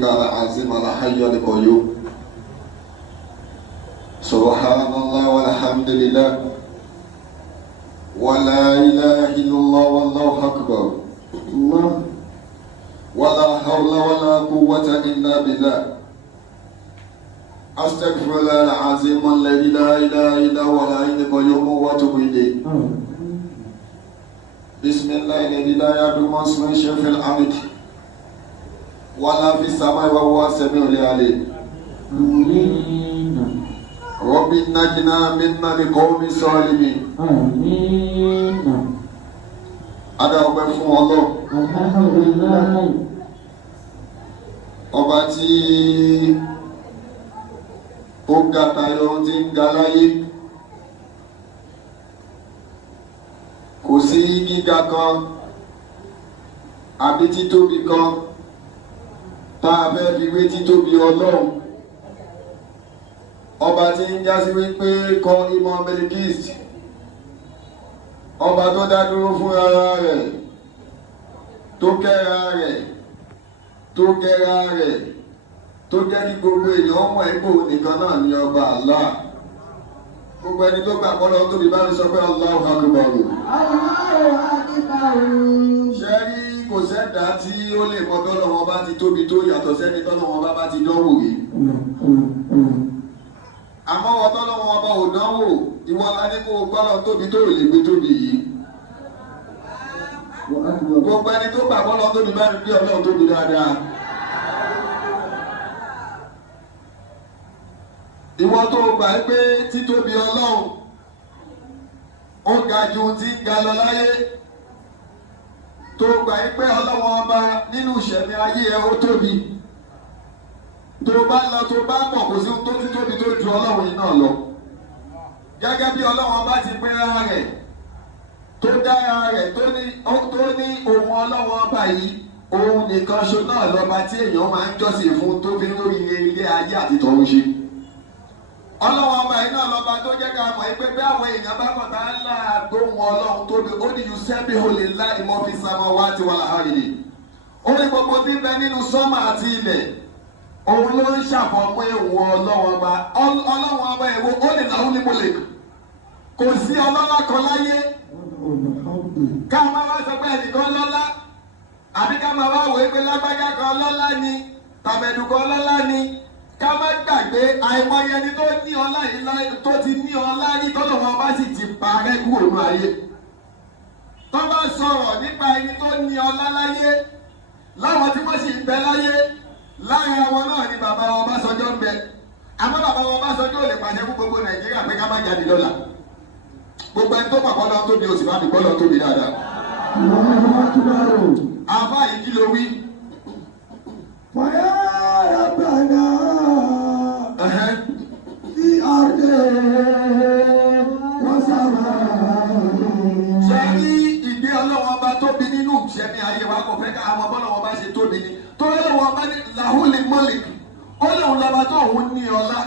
باسمك العظيم الحي القيوم سبحان الله والحمد لله ولا إله إلا الله والله أكبر الله ولا حول ولا قوة إلا بالله أستغفر الله العظيم الذي لا إله إلا هو الحي القيوم وأتوب إليه بسم الله الذي لا يضر مع اسمه شيء في الأرض ولا في السماء وهو السميع العليم رب نجنا منا لقوم الظالمين آمين. Adá ọpẹ́ fún Ọlọ́run. Alhamdulillah. Ọba tí ó ga tayọ ohun tí ń ga láyé. Kò sí gíga kan àbí títóbi kan tá a fẹ́ fi wé títóbi Ọlọ́run. Ọba tí ń jásí wípé kọ ìmọ̀ Melikist. Ọba tó dá dúró fún ara rẹ̀, tó kẹ́ra rẹ̀, tó gẹ́ra rẹ̀, tó jẹ́ kí gbogbo èèyàn mọ̀ ipò nìkan náà ní ọba Allah. Gbogbo ẹni tó gbà kọ́ lọ tóbi bá mi sọ pé Allahu Akbar. Allahu Akbar. Ṣé rí kò sẹ́dá tí ó lè mọ tọ́lọ̀ wọn bá ti tóbi tó yàtọ̀ sẹ́ni tọ́lọ̀ wọn bá ti dánwò rí. Àmọ́ wọ́n tọ́lọ̀ wọn bá ò dánwò, ìwọ la ní kó o gbọ́dọ̀ tóbi tó lè gbé tóbi yìí. Gbogbo ẹni tó gbà kọ́ lọ tóbi bá mi bí Ọlọ́run tóbi dáadáa. Ìwọ tó gbà pé títóbi Ọlọ́run ó ga ju ti ń ga lọ láyé. Tó gbà pé Ọlọ́run ọba nínú ìṣẹ̀mí ayé ẹ ó tóbi. Tó bá lọ tó bá mọ̀ kò sí tó títóbi tó ju Ọlọ́run yìí náà lọ. Gẹ́gẹ́ bí Ọlọ́run ọba ti pín ara rẹ̀ tó dára rẹ̀ tó ní ohun Ọlọ́run ọba yìí òun nìkan ṣo náà lọ́ba tí èèyàn máa ń jọ́sìn fún tó fi lórí ilé ayé àti tọ̀run ṣe. Ọlọ́run ọba yìí náà lọ́ba tó jẹ́ ká mọ̀ pé bí àwọn èèyàn bá kàn tá ń là gbóhùn Ọlọ́run tóbi ó ní yusabbihu lillahi ma fi samawati wal ardi. Ó ní gbogbo tí ń bẹ nínú sọ́mà àti ilẹ̀ òun ló ń ṣàfọ̀mọ́ èèwọ̀ Ọlọ́run ọba. Ọlọ́run ọba èèwọ̀ ó ní lahul mulk. Kò sí ọlọ́lá kan láyé ká máa wá sọ pé ẹnìkan lọ́lá àbí ká máa wá wò pé lágbájá kan lọ́lá ni tàbẹ̀dù kan lọ́lá ni. Ká má gbàgbé àìmọye ẹni tó ní ọlá yìí tó ti ní ọlá rí tọ́lọ̀ wọn bá sì ti parẹ́ kúrò ní ayé. Tó bá sọ̀rọ̀ nípa ẹni tó ní ọlá láyé láwọn tí wọ́n sì ń bẹ láyé láàrin àwọn náà ni bàbá wọn Ọbásanjọ́ ń bẹ. Àmọ́ bàbá wọn Ọbásanjọ́ ò lè pàṣẹ fún gbogbo Nàìjíríà pé ká má jáde lọ́la. Gbogbo ẹni tó pàpọ̀ lọ tóbi òsì máa fi gbọ́ lọ tóbi dáadáa. Àfáà yìí kí ló wí? Fàyà Rabbana fi ardi wa samaa'i. Ṣé rí ìgbé Ọlọ́run ọba tóbi nínú ìṣẹ́mi ayé wa kò fẹ́ ká àwọn Ọlọ́run ọba ṣe tóbi ni. Torí Ọlọ́run ọba ní lahul mulk. Ọlọ́run lọ́ba tó òun ní ọlá.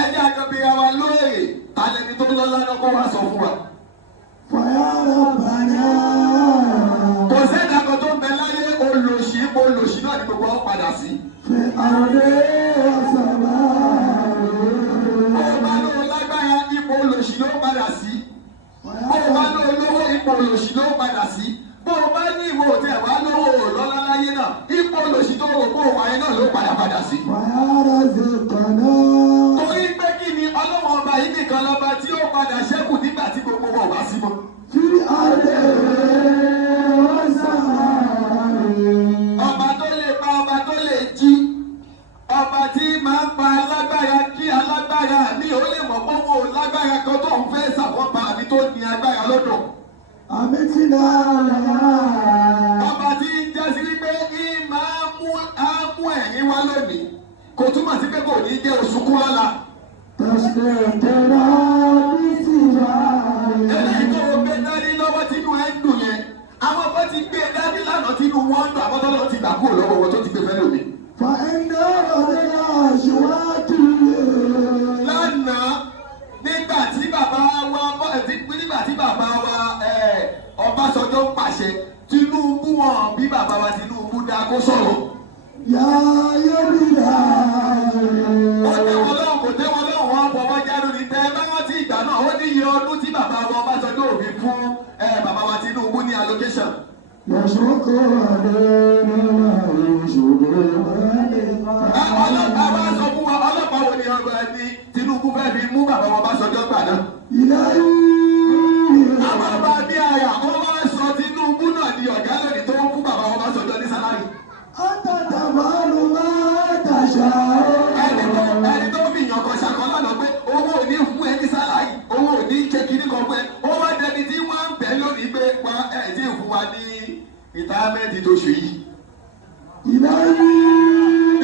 Ẹjẹ́ àjọbíra wa lóòrè tàlẹ́ni tó lọ́lá náà kó wá sọ fún wa. Fàyà Rabbana. Kò sẹ́dá kan tó ń bẹ láyé olòṣì náà ni gbogbo wọn padà sí. Fi ardi wa samaa'i. Bó o bá lóo lágbára ipò olòṣì ló padà sí. Bó o bá lóo lówó ipò olòṣì ló padà sí. Bó o bá ní ìwọ òtí ẹ̀ wá lówó lọ́lá láyé náà ipò olòṣì tó wò bó o wáyé náà ló padà sí. Fàyà razaqana. Torí pé kí ni Ọlọ́run ọba yìí nìkan lọ́ba tí ó padà ṣẹ́kù nígbà tí gbogbo wọn ò bá sí mọ́. Fi ardi wa samaa'i. Ọba tó lè pa ọba tó lè jí ọba tí máa ń pa alágbára kí alágbára ní ó lè mọ̀ pé wọn ò lágbára kan tó ń fẹ́ ṣàfọ́pá àbí tó ní agbára lọ́dọ̀. Àmìtínà làá. Ọba tí ń jásí wípé kí máa mú ẹ̀rín wá lónìí kò túmọ̀ sí pé kò ní jẹ́ òṣùkú lọ́la. Tẹ̀sán tẹ̀rọ bí ti wà. Eléyìí tó o gbé dání lọ́wọ́ tínú ẹ̀ ń dùn yẹn àwọn ọkọ ti gbé dání lánàá tínú wọn ń dùn àwọn tọ́lọ́ ti gbà kúrò lọ́wọ́ wọn tó ti gbé fẹ́ lómi. Fa ẹ̀ndà ọ̀dẹ́ náà ṣíwájú. Lánàá nígbà tí bàbá wa Ọbásanjọ́ ń pàṣẹ Tinubu wọn bí bàbá wa Tinubu dá kó sọ̀rọ̀. Yá يبدأ ó tẹ́ wọn lọ́wọ́ kò tẹ́ wọn lọ́wọ́ wọn fọwọ́ jáde ní tẹ́ bá wọ́n ti ìgbà náà ó ní iye ọdún tí bàbá wọn Ọbásanjọ́ òfin fún bàbá wa Tinubu ní allocation. يشرق علينا ọlọ́pàá wa sọ fún wa ọlọ́pàá wo ni ọgbà ní Tinubu fẹ́ fi mú bàbá wọn Ọbásanjọ́ gbà náà. àwọn ọba bí àyà wọn wá sọ Tinubu náà di ọ̀gá lónìí tó ń fún bàbá wọn Ọbásanjọ́ ní sálárì. ẹni tó fi yàn kan ṣàkọ lánàá pé owó ò ní fún ẹni sálárì owó ò ní ṣe kiri kan pé ó wá dẹni tí wọ́n ń bẹ̀ lónìí pé pa ẹ̀ tí ì fún wa ní ìtàmẹ́ǹtì tó ṣe yìí.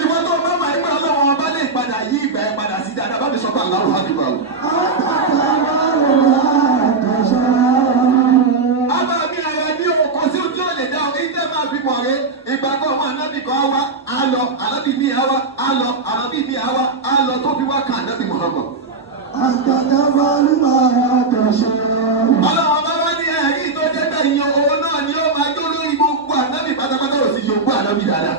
ìwọ tó bá máa ń gbà lọ́wọ́ ọba lè padà yí ìgbà ẹ̀ padà sí dáadáa bá mi sọ pé aláwọ̀ àdúrà o. àbá mi ara ní oko sí ojú ọ̀lẹ̀ dá o ìtẹ́ máa fi mọ̀ rẹ ìgbà kan ọmọ anábì kan wá á lọ anábì mi á wá á lọ anábì mi á wá á lọ tó fi wá kan anábì Muhammad. ọlọ́wọ́ bá wá ní ẹ̀rí tó jẹ́ bẹ́ẹ̀ yan owó náà ni ó máa jó lórí gbogbo anábì pátápátá ò sì yòókù anábì dáadáa.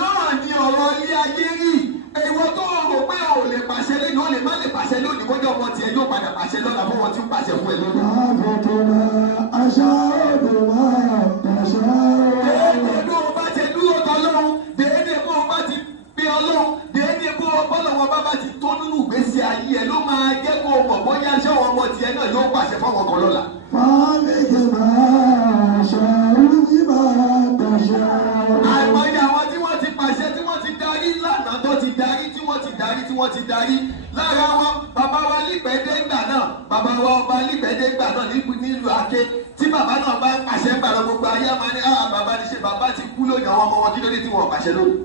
náà ni ọ̀rọ̀ ilé ayé rí èèwọ̀ tó rò pé o lè pàṣẹ lẹ́nu o lè má lè pàṣẹ lónìí kó jẹ́ ọmọ tiẹ̀ yóò padà pàṣẹ lọ́la fún wọn tí ń pàṣẹ fún ẹ lónìí. déédéé bó o bá ti dúró tọ́lọ́run déédéé bó o bá ti bí ọlọ́run déédéé bó o bọ́lọ́wọ́ bá ti tó nínú ìgbésí ayé ẹ ló máa jẹ́ kó o mọ̀ bóyá iṣẹ́ àwọn ọmọ tiẹ̀ náà yóò pàṣẹ fáwọn kan lọ́la. àìmọye àwọn tí wọ́n ti pàṣẹ tí wọ́n ti darí lánàá tó ti darí tí wọ́n ti darí lára wọn bàbá wa lípẹ̀ẹ́dé gbà náà bàbá wa ọba lípẹ̀ẹ́dé gbà náà nílùú Aké tí bàbá náà bá pàṣẹ gbàrà gbogbo ayé máa ní bàbá ní ṣe bàbá ti kú lónìí àwọn ọmọ wọn kí ló dé tí wọn pàṣẹ lónìí.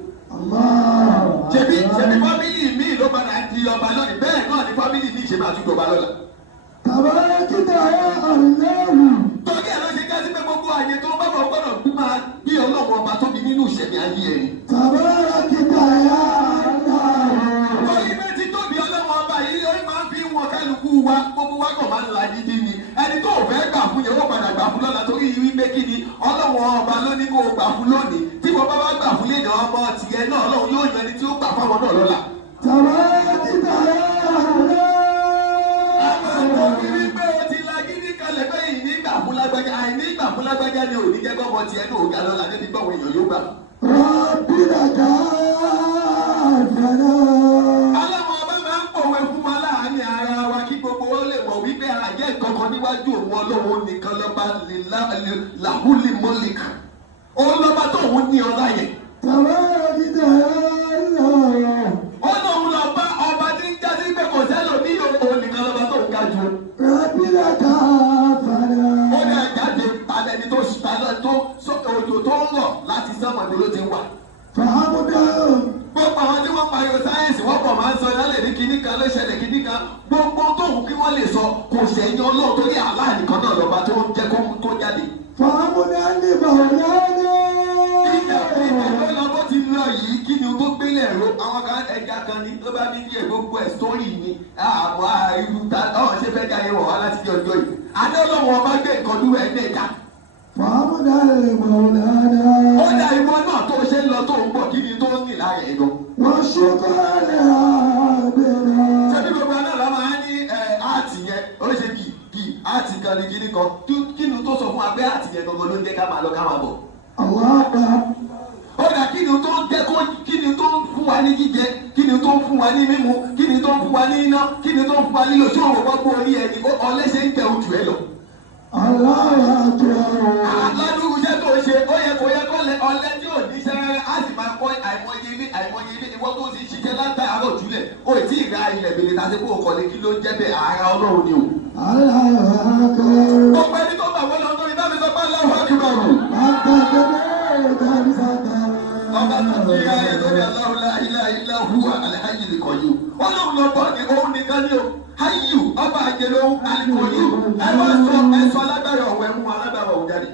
ṣebí fámìlì míì ló padà di ọba lónìí bẹ́ẹ̀ náà ni fámìlì míì ṣe máa tún jọba lọ́la. torí ẹ̀ ló ṣe jẹ́ sí pé gbogbo àyè tó bá bọ̀ gbọ́dọ̀ máa bí Ọlọ́run ọba tóbi nínú ìṣẹ̀mí ayé ẹni. torí pé títóbi Ọlọ́run ọba yìí ó máa ń fi wọn kálukú wa gbogbo wa kàn máa ń la gidi ni ẹni tó fẹ́ gbà fún yẹn ó padà gbà fún lọ́la torí wípé kí ni Ọlọ́run ọba ló ní kó o gbà fún lónìí tí wọ́n bá wá gbà fún lẹ́nu ọmọ tiẹ̀ náà Ọlọ́run yóò yan ẹni tí ó gbà fáwọn náà lọ́la. àìní ìgbà fún lágbájá ni òní jẹ́ gbọ́mọ tiẹ̀ ní òga lọ́la débi gbọ́mọ èèyàn yóò gbà. aláwọ̀ ọba máa ń pòwe fún wa láàárín ara wa kí gbogbo wọn lè mọ̀ wípé àjẹ́ ìkọ̀kan níwájú òun Ọlọ́run nìkan lọ́ba làhúlì mọ́lìkà òun lọ́ba tó òun ní ọlá yẹn. Ọlọ́run lọ́ba ọba tí ń jáde pé kò sẹ́lò ní òun nìkan lọ́ba tó ń ga jù. ó ní àjáde alẹ́ni tó òjò tó ń rọ̀ láti sánmọ̀ ni ló ti wà. gbogbo àwọn tí wọ́n pariwo sáyẹ́ǹsì wọ́n pọ̀ máa ń sọ yálẹ̀ ní kinní kan ló ṣẹlẹ̀ kinní kan gbogbo tóun kí wọ́n lè sọ kò sẹ́yìn Ọlọ́run torí Allah nìkan náà lọ́ba tó ń jẹ́ kó jáde. ìjọba lọ́wọ́ ti lọ yìí kí ni o tó gbélé ẹ̀rọ àwọn kan ẹja kan ní tó bá bí díẹ̀ gbogbo ẹ̀ sítórì ni àmọ́ irú ta ọ̀ ṣe fẹ́ jáde wọ̀ wá láti di ọjọ́ yìí. adé Ọlọ́run ọba gbé nǹkan dúró ẹ̀ ní ẹja. ó dà ìwọ náà tó ṣe ń lọ tó ń bọ̀ kí ni tó ń rìn lára ẹ̀ gan. ṣebí gbogbo náà la máa ní áàtì yẹn ó ṣe kì áàtì kan ní kíní kan kí ni tó sọ fún wa pé áàtì yẹn gangan ló ń jẹ́ ká máa lọ ká máa bọ̀. ó dà kí ni tó ń jẹ́ kí ni tó ń fún wa ní jíjẹ kí ni tó ń fún wa ní mímu kí ni tó ń fún wa ní iná kí ni tó ń fún wa nílò tí òun gbogbo orí ẹni ọlẹ́sẹ̀ ń jẹun jù ẹ lọ. aládùúgbò iṣẹ́ tó ṣe ó yẹ kó ọlẹ́ tí ò ní sẹ́rẹ́ á sì máa kọ́ àìmọye ilé ìwọ́n tó ti ṣiṣẹ́ látàárọ̀ jùlẹ̀ ó ì tí ì ra ilẹ̀ bèlè tàbí kó o kọ́lé kí ló ń jẹ́ bẹ́ẹ̀ ara Ọlọ́run ni o. gbogbo ẹni tó bá wọlé ọdún ìbá mi sọ pé aláwọ̀ àkùrọ̀ rù. ọba tó ti ra ẹ̀ lórí Allahu la ilaha illa huwa al-hayyul qayyum Ọlọ́run lọ́bọ̀ ni òun nìkan ni o hayyu ọba àjẹlóhùn al-qayyum ẹ wá sọ alágbára ọ̀wọ́ ẹ̀ mú alágbára ọ̀hún jáde.